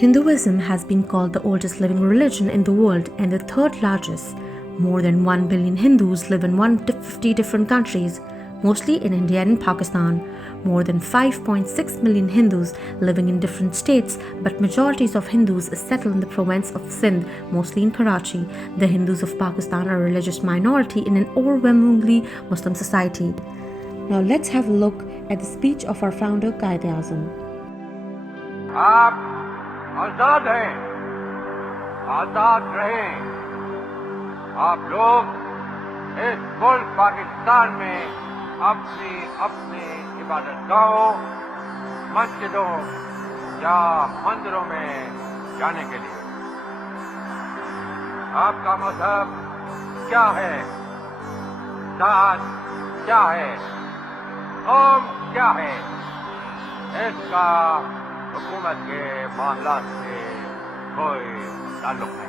Hinduism has been called the oldest living religion in the world and the third largest. More than 1 billion Hindus live in 150 different countries, mostly in India and Pakistan. More than 5.6 million Hindus living in different states, but majorities of Hindus is settled in the province of Sindh, mostly in Karachi. The Hindus of Pakistan are a religious minority in an overwhelmingly Muslim society. Now let's have a look at the speech of our founder Quaid-e-Azam. आजाद हैं, आजाद रहें। आप लोग इस मुल्क पाकिस्तान में अपनी अपनी इबादतगाहों, मस्जिदों या मंदिरों में जाने के लिए। आपका मजहब क्या है, जात क्या है, कौम क्या है, इसका हुकूमत के मामलात से कोई ताल्लुक नहीं।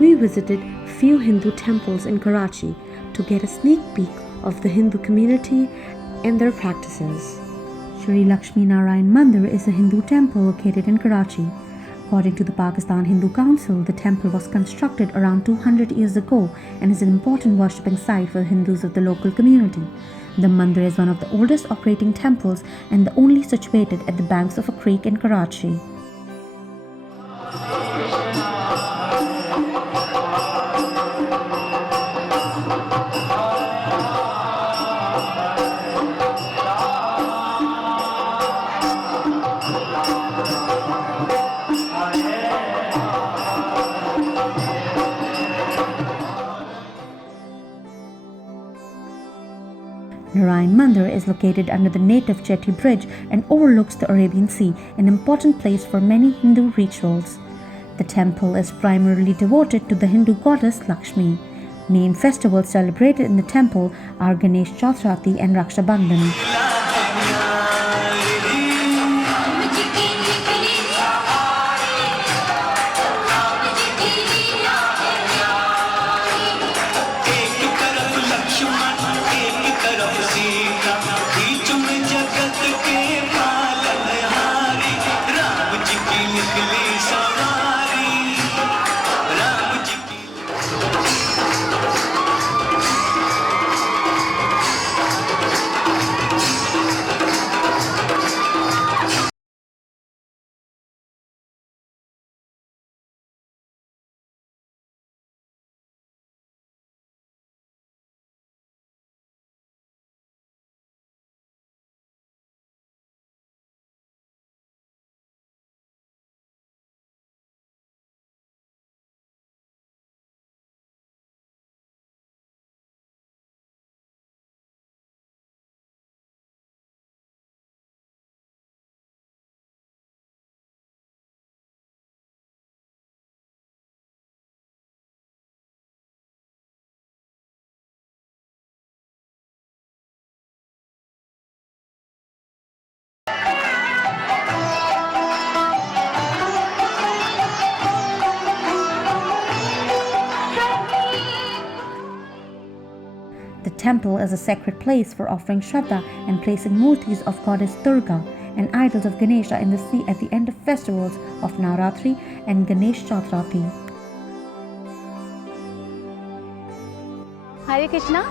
We visited few Hindu temples in Karachi to get a sneak peek of the Hindu community and their practices. Shri Lakshmi Narayan Mandir is a Hindu temple located in Karachi. According to the Pakistan Hindu Council, the temple was constructed around 200 years ago and is an important worshipping site for Hindus of the local community. The mandir is one of the oldest operating temples and the only situated at the banks of a creek in Karachi. Narayan Mandir is located under the native jetty bridge and overlooks the Arabian Sea, an important place for many Hindu rituals. The temple is primarily devoted to the Hindu goddess Lakshmi. Main festivals celebrated in the temple are Ganesh Chaturthi and Raksha Bandhan. The temple is a sacred place for offering Shraddha and placing murtis of goddess Durga and idols of Ganesha in the sea at the end of festivals of Navratri and Ganesh Chaturthi. हरे कृष्णा,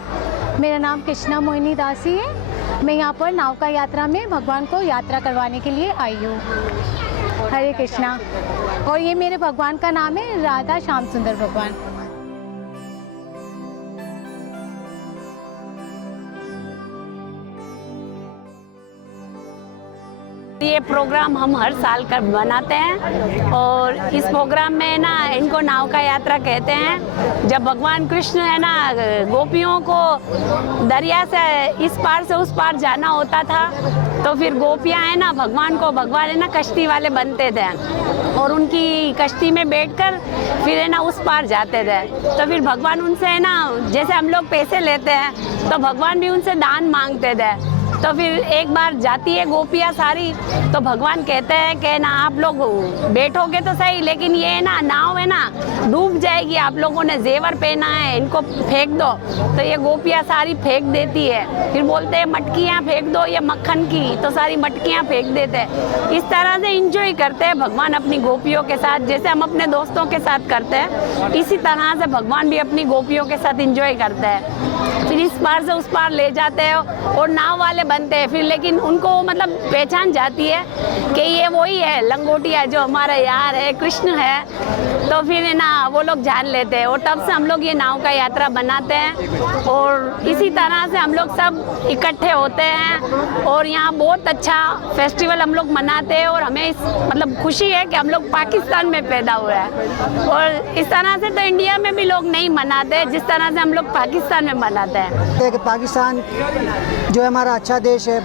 मेरा नाम कृष्णा मोहिनी दासी है। मैं यहाँ पर नाव का यात्रा में भगवान को यात्रा करवाने के लिए आई हूँ। हरे कृष्णा। और ये मेरे भगवान का नाम है राधा श्याम सुंदर भगवान। ये प्रोग्राम हम हर साल का बनाते हैं और इस प्रोग्राम में ना इनको नाव का यात्रा कहते हैं। जब भगवान कृष्ण है ना गोपियों को दरिया से इस पार से उस पार जाना होता था तो फिर गोपियां है ना भगवान है ना कश्ती वाले बनते थे और उनकी कश्ती में बैठकर फिर है ना उस पार जाते थे। तो फिर भगवान उनसे है ना जैसे हम लोग पैसे लेते हैं तो भगवान भी उनसे दान मांगते थे। तो फिर एक बार जाती है गोपियाँ सारी, तो भगवान कहते हैं कि ना आप लोग बैठोगे तो सही, लेकिन ये ना नाव है ना डूब जाएगी, आप लोगों ने जेवर पहना है, इनको फेंक दो। तो ये गोपियाँ सारी फेंक देती है, फिर बोलते हैं मटकियाँ फेंक दो ये मक्खन की, तो सारी मटकियाँ फेंक देते हैं। इस तरह से इंजॉय करते हैं भगवान अपनी गोपियों के साथ, जैसे हम अपने दोस्तों के साथ करते हैं, इसी तरह से भगवान भी अपनी गोपियों के साथ इंजॉय करते हैं। फिर इस पार से उस पार ले जाते हैं और नाव वाले बनते हैं फिर, लेकिन उनको मतलब पहचान जाती है कि ये वही है लंगोटिया जो हमारा यार है, कृष्ण है, तो फिर ना वो लोग जान लेते हैं। और तब से हम लोग ये नाव का यात्रा बनाते हैं और इसी तरह से हम लोग सब इकट्ठे होते हैं और यहाँ बहुत अच्छा फेस्टिवल हम लोग मनाते हैं। और हमें मतलब खुशी है कि हम लोग पाकिस्तान में पैदा हुए हैं, और इस तरह से तो इंडिया में भी लोग नहीं मनाते जिस तरह से हम लोग पाकिस्तान में मनाते हैं। कि पाकिस्तान जो है हमारा अच्छा देश है,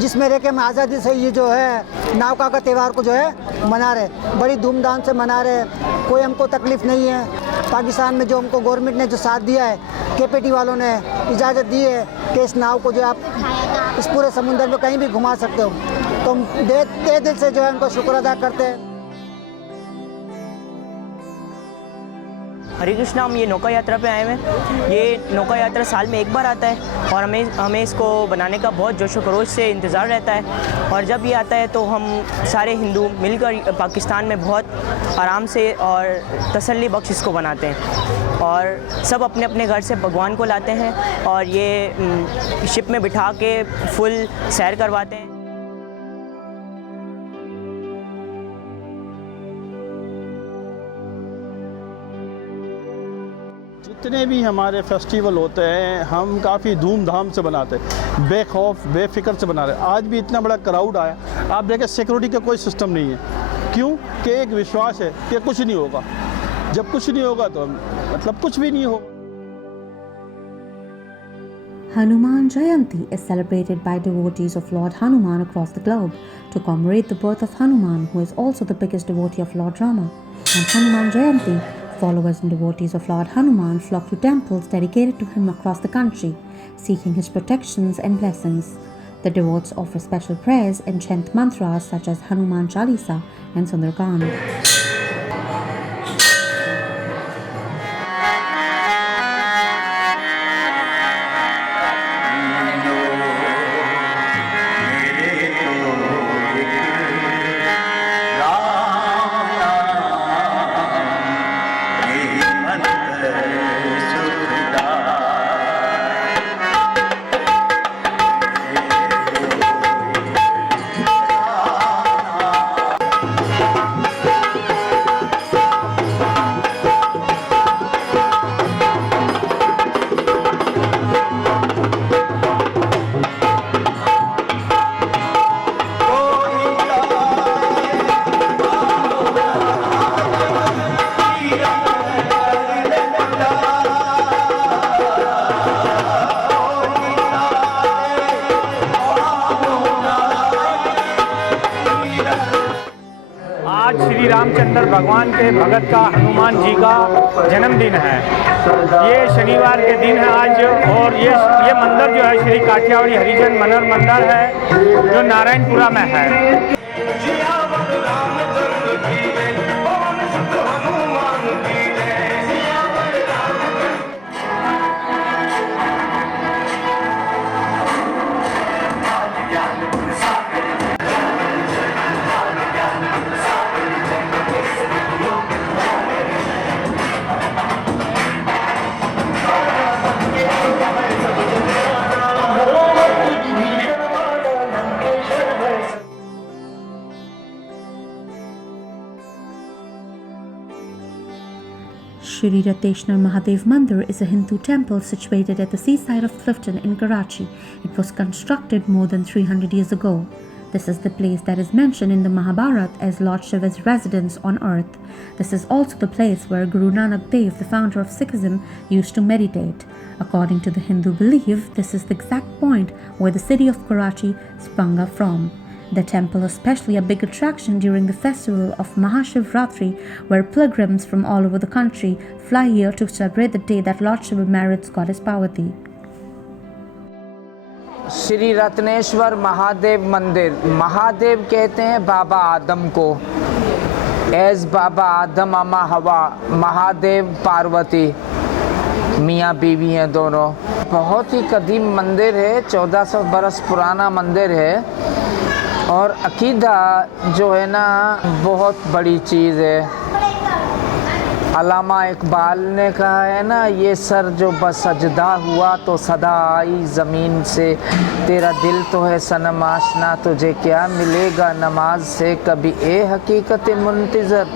जिसमें रह के हम आज़ादी से ये जो है नौका का त्यौहार को जो है मना रहे, बड़ी धूमधाम से मना रहे, कोई हमको तकलीफ़ नहीं है। पाकिस्तान में जो हमको गवर्नमेंट ने जो साथ दिया है, KPT वालों ने इजाज़त दी है कि इस नाव को जो आप इस पूरे समुद्र में कहीं भी घुमा सकते हो, तो हम तहे दिल से जो है उनको शुक्र अदा करते हैं। हरे कृष्णा, हम ये नौका यात्रा पे आए हुए हैं। ये नौका यात्रा साल में एक बार आता है और हमें इसको बनाने का बहुत जोश व खरोश से इंतज़ार रहता है। और जब ये आता है तो हम सारे हिंदू मिलकर पाकिस्तान में बहुत आराम से और तसल्ली बख्श इसको बनाते हैं, और सब अपने अपने घर से भगवान को लाते हैं और ये शिप में बिठा के फुल सैर करवाते हैं। जितने भी हमारे फेस्टिवल होते हैं हम काफ़ी धूमधाम से बनाते हैं, बेखौफ बेफिक्र से बना रहे हैं। आज भी इतना बड़ा क्राउड आया, आप देखें सिक्योरिटी का कोई सिस्टम नहीं है। क्यों? कि एक विश्वास है कि कुछ नहीं होगा। जब कुछ नहीं होगा तो मतलब कुछ भी नहीं होगा। Hanuman Jayanti is celebrated by devotees of Lord Hanuman across the globe to commemorate the birth of Hanuman, who is also the biggest devotee of Lord Rama. On Hanuman Jayanti, followers and devotees of Lord Hanuman flock to temples dedicated to him across the country, seeking his protections and blessings. The devotees offer special prayers and chant mantras such as Hanuman Chalisa and Sundargan. आज श्री रामचंद्र भगवान के भगत का हनुमान जी का जन्मदिन है। ये शनिवार के दिन है आज, और ये मंदिर जो है श्री काठियावाड़ी हरिजन मनोहर मंदिर है जो नारायणपुरा में है। Shri Rateshnar Mahadev Mandir is a Hindu temple situated at the seaside of Clifton in Karachi. It was constructed more than 300 years ago. This is the place that is mentioned in the Mahabharata as Lord Shiva's residence on earth. This is also the place where Guru Nanak Dev, the founder of Sikhism, used to meditate. According to the Hindu belief, this is the exact point where the city of Karachi sprung up from. The temple is especially a big attraction during the festival of Mahashivratri, where pilgrims from all over the country fly here to celebrate the day that Lord Shiva married Goddess Parvati. Shri Ratneshwar Mahadev मंदिर। महादेव कहते हैं बाबा आदम को, as बाबा आदम अम्मा हवा, महादेव पार्वती, मियाँ बीवी हैं दोनों। बहुत ही कदीम मंदिर है, 1400 बरस पुराना मंदिर है। और अकीदा जो है ना बहुत बड़ी चीज़ है। अल्लामा इकबाल ने कहा है ना, ये सर जो बसजदा हुआ तो सदा आई ज़मीन से, तेरा दिल तो है सनम आशना, तुझे क्या मिलेगा नमाज से। कभी ए हकीकत मुंतज़र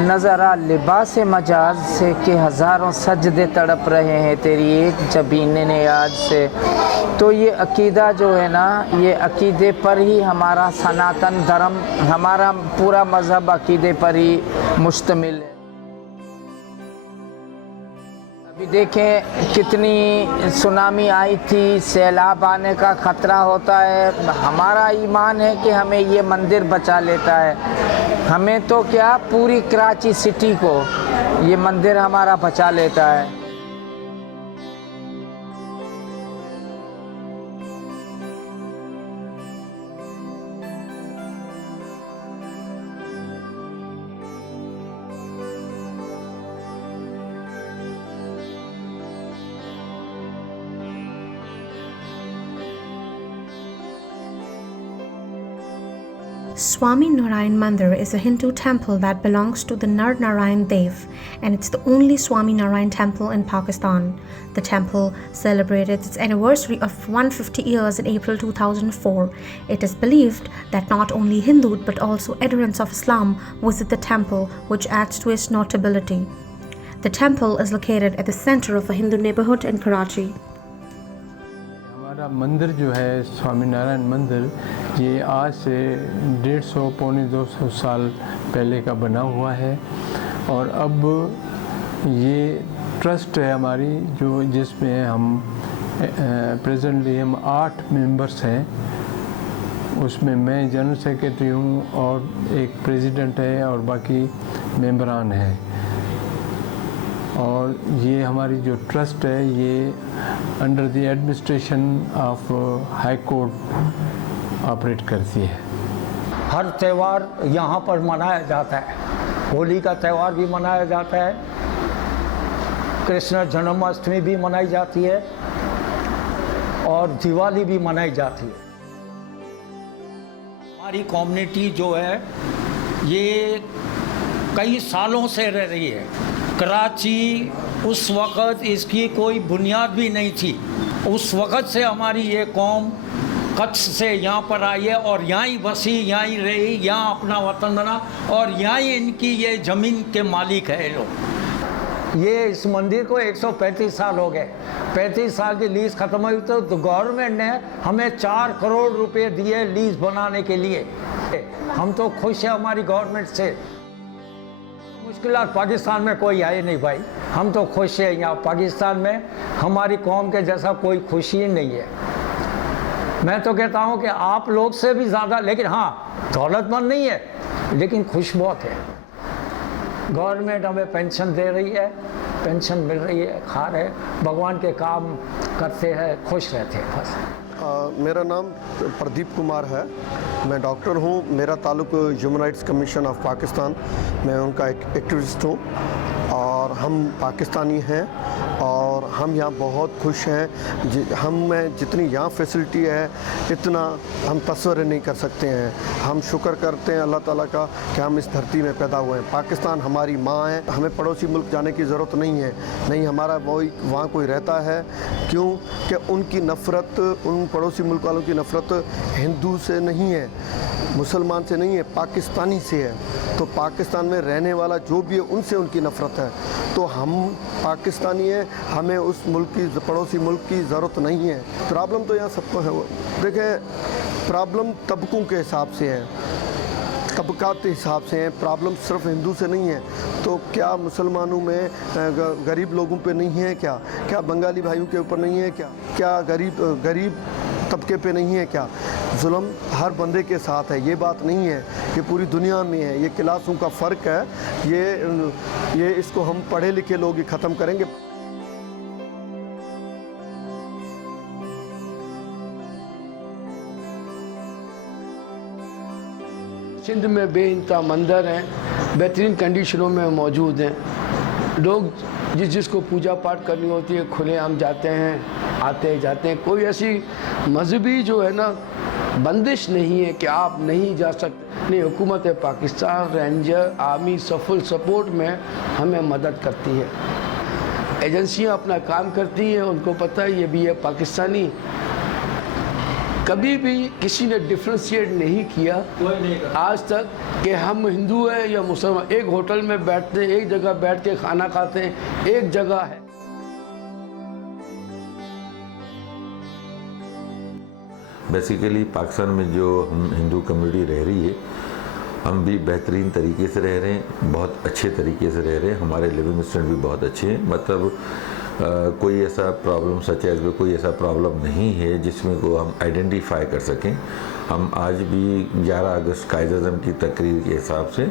नज़रा लिबास मजाज से, कि हज़ारों सजदे तड़प रहे हैं तेरी एक जबीन ने आज से। तो ये अकीदा जो है ना, ये अकीदे पर ही हमारा सनातन धर्म, हमारा पूरा मज़हब अकीदे पर ही मुश्तमिल है। अभी देखें कितनी सुनामी आई थी, सैलाब आने का ख़तरा होता है। हमारा ईमान है कि हमें ये मंदिर बचा लेता है। हमें तो क्या, पूरी कराची सिटी को ये मंदिर हमारा बचा लेता है। Swami Narayan Mandir is a Hindu temple that belongs to the Nar Narayan Dev, and it's the only Swami Narayan temple in Pakistan. The temple celebrated its anniversary of 150 years in April 2004. It is believed that not only Hindu but also adherents of Islam visit the temple, which adds to its notability. The temple is located at the center of a Hindu neighborhood in Karachi. हमारा मंदिर जो है स्वामी नारायण मंदिर, ये आज से 150 पौने 200 साल पहले का बना हुआ है। और अब ये ट्रस्ट है हमारी, जो जिसमें हम प्रेजेंटली हम 8 मेंबर्स हैं। उसमें मैं जनरल सेक्रेटरी हूँ और एक प्रेसिडेंट है और बाकी मेंबरान हैं। और ये हमारी जो ट्रस्ट है ये under the administration of high court operate करती है। हर त्यौहार यहाँ पर मनाया जाता है। होली का त्यौहार भी मनाया जाता है, कृष्ण जन्माष्टमी भी मनाई जाती है और दिवाली भी मनाई जाती है। हमारी कम्युनिटी जो है ये कई सालों से रह रही है। कराची उस वक़्त इसकी कोई बुनियाद भी नहीं थी। उस वक़्त से हमारी ये कौम कच्छ से यहाँ पर आई है और यहाँ ही बसी, यहाँ ही रही, यहाँ अपना वतन बना और यहाँ ही इनकी ये ज़मीन के मालिक है लोग। ये इस मंदिर को 135 साल हो गए। 35 साल की लीज़ ख़त्म हुई तो गवर्नमेंट ने हमें 4 करोड़ रुपए दिए लीज़ बनाने के लिए। हम तो खुश हैं हमारी गवर्नमेंट से। मुश्किलात पाकिस्तान में कोई आए नहीं भाई, हम तो खुश हैं यहाँ पाकिस्तान में। हमारी कौम के जैसा कोई खुशी नहीं है। मैं तो कहता हूँ कि आप लोग से भी ज़्यादा, लेकिन हाँ दौलतमंद नहीं है लेकिन खुश बहुत है। गवर्नमेंट हमें पेंशन दे रही है, पेंशन मिल रही है, खा रहे, भगवान के काम करते हैं, खुश रहते हैं बस। मेरा नाम प्रदीप कुमार है, मैं डॉक्टर हूँ। मेरा ताल्लुक human rights commission of Pakistan, मैं उनका एक एक्टिविस्ट हूँ और हम पाकिस्तानी हैं और हम यहाँ बहुत खुश हैं। हम में जितनी यहाँ फैसिलिटी है इतना हम तस्वर नहीं कर सकते हैं। हम शुक्र करते हैं अल्लाह ताला का कि हम इस धरती में पैदा हुए हैं। पाकिस्तान हमारी माँ है, हमें पड़ोसी मुल्क जाने की ज़रूरत नहीं है। नहीं हमारा वहाँ कोई रहता है, क्यों कि उनकी नफ़रत, उन पड़ोसी मुल्क वालों की नफ़रत हिंदू से नहीं है, मुसलमान से नहीं है, पाकिस्तानी से है। तो पाकिस्तान में रहने वाला जो भी है उनसे उनकी नफ़रत है। तो हम पाकिस्तानी हैं, हमें उस मुल्क की, पड़ोसी मुल्क की ज़रूरत नहीं है। प्रॉब्लम तो यहाँ सबको है। देखें प्रॉब्लम तबकों के हिसाब से है, तबकात के हिसाब से हैं। प्रॉब्लम सिर्फ हिंदू से नहीं है। तो क्या मुसलमानों में गरीब लोगों पे नहीं है क्या? क्या बंगाली भाइयों के ऊपर नहीं है क्या? क्या गरीब तबके पे नहीं है क्या? जुल्म हर बंदे के साथ है, ये बात नहीं है, ये पूरी दुनिया में है। ये क्लासों का फ़र्क है, ये इसको हम पढ़े लिखे लोग ही ख़त्म करेंगे। सिंध में बेइंतहा मंदिर हैं, बेहतरीन कंडीशनों में मौजूद हैं। लोग जिसको पूजा पाठ करनी होती है खुलेआम जाते हैं, आते जाते हैं। कोई ऐसी मजहबी जो है ना बंदिश नहीं है कि आप नहीं जा सकते। नहीं, हुकूमत Pakistan ranger army full support में हमें मदद करती है। एजेंसियां अपना काम करती हैं, उनको पता है ये भी है पाकिस्तानी। कभी भी किसी ने डिफ्रेंशिएट नहीं किया आज तक कि हम हिंदू हैं या मुसलमान। एक होटल में बैठते हैं, एक जगह बैठ के खाना खाते हैं, एक जगह है। बेसिकली पाकिस्तान में जो हम हिंदू कम्युनिटी रह रही है, हम भी बेहतरीन तरीके से रह रहे हैं, बहुत अच्छे तरीके से रह रहे हैं। हमारे लिविंग स्टैंडर्ड भी बहुत अच्छे हैं। मतलब कोई ऐसा प्रॉब्लम सच है, कोई ऐसा प्रॉब्लम नहीं है जिसमें को हम आइडेंटिफाई कर सकें। हम आज भी 11 अगस्त कायद-ए-आज़म की तकरीर के हिसाब से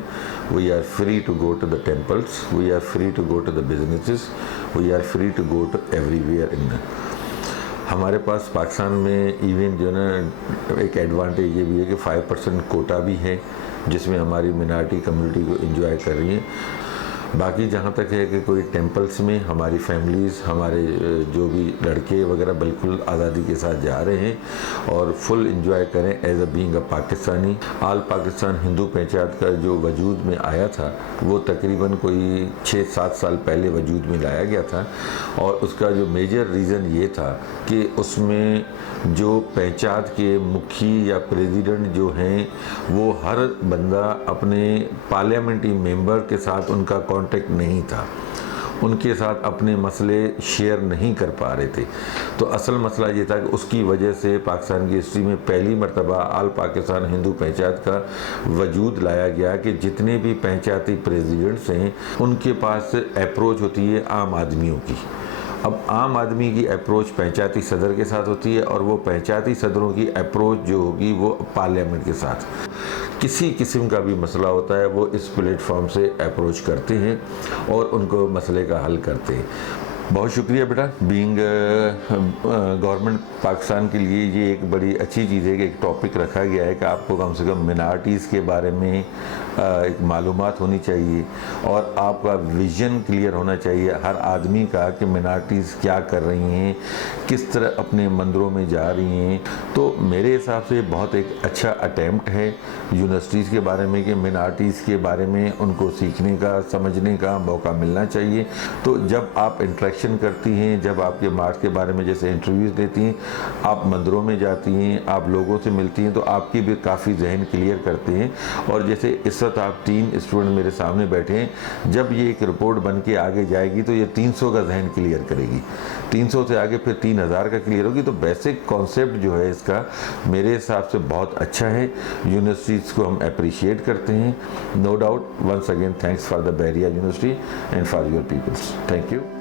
we are free to go to the temples, we are free to go to the businesses, we are free to go to everywhere in the. हमारे पास पाकिस्तान में इवन जो ना एक एडवांटेज ये भी है कि 5% कोटा भी है जिसमें हमारी मिनारिटी कम्युनिटी को एंजॉय कर रही है। बाकी जहाँ तक है कि कोई टेम्पल्स में हमारी फैमिलीज़, हमारे जो भी लड़के वगैरह बिल्कुल आज़ादी के साथ जा रहे हैं और फुल एंजॉय करें as a being a Pakistani. All Pakistan Hindu panchayat का जो वजूद में आया था वो तकरीबन कोई 6-7 साल पहले वजूद में लाया गया था और उसका जो मेजर रीज़न ये था कि उसमें जो पंचायत के मुखी या प्रेसिडेंट जो हैं वो हर बंदा अपने पार्लियामेंट्री मेंबर के साथ उनका कांटेक्ट नहीं था, उनके साथ अपने मसले शेयर नहीं कर पा रहे थे। तो असल मसला ये था कि उसकी वजह से पाकिस्तान की हिस्ट्री में पहली मरतबा आल पाकिस्तान हिंदू पंचायत का वजूद लाया गया कि जितने भी पंचायती प्रेसिडेंट्स हैं उनके पास अप्रोच होती है आम आदमियों की। अब आम आदमी की अप्रोच पंचायती सदर के साथ होती है और वो पंचायती सदरों की अप्रोच जो होगी वो पार्लियामेंट के साथ। किसी किस्म का भी मसला होता है वो इस प्लेटफॉर्म से अप्रोच करते हैं और उनको मसले का हल करते हैं। बहुत शुक्रिया बेटा। बीइंग गवर्नमेंट पाकिस्तान के लिए ये एक बड़ी अच्छी चीज़ है कि एक टॉपिक रखा गया है कि आपको कम से कम मिनारिटीज़ के बारे में एक मालूमात होनी चाहिए और आपका विज़न क्लियर होना चाहिए हर आदमी का कि मिनारिटीज़ क्या कर रही हैं, किस तरह अपने मंदिरों में जा रही हैं। तो मेरे हिसाब से बहुत एक अच्छा अटैम्प्ट है यूनिवर्सिटीज़ के बारे में कि मिनारिटीज़ के बारे में उनको सीखने का, समझने का मौका मिलना चाहिए। तो जब आप इंटरेक्शन करती हैं, जब आपके मार्च के बारे में जैसे इंटरव्यूज़ देती हैं, आप मंदिरों में जाती हैं, आप लोगों से मिलती हैं, तो आपकी भी काफ़ी जहन क्लियर करते हैं। और जैसे इस वक्त आप 3 स्टूडेंट मेरे सामने बैठे हैं, जब ये एक रिपोर्ट बन के आगे जाएगी तो ये 300 का जहन क्लियर करेगी, 300 से आगे फिर 3000 का क्लियर होगी। तो बेसिक कॉन्सेप्ट जो है इसका मेरे हिसाब से बहुत अच्छा है। यूनिवर्सिटीज़ को हम अप्रिशिएट करते हैं, no doubt. Once again thanks for the Bahria university and for your peoples. Thank you.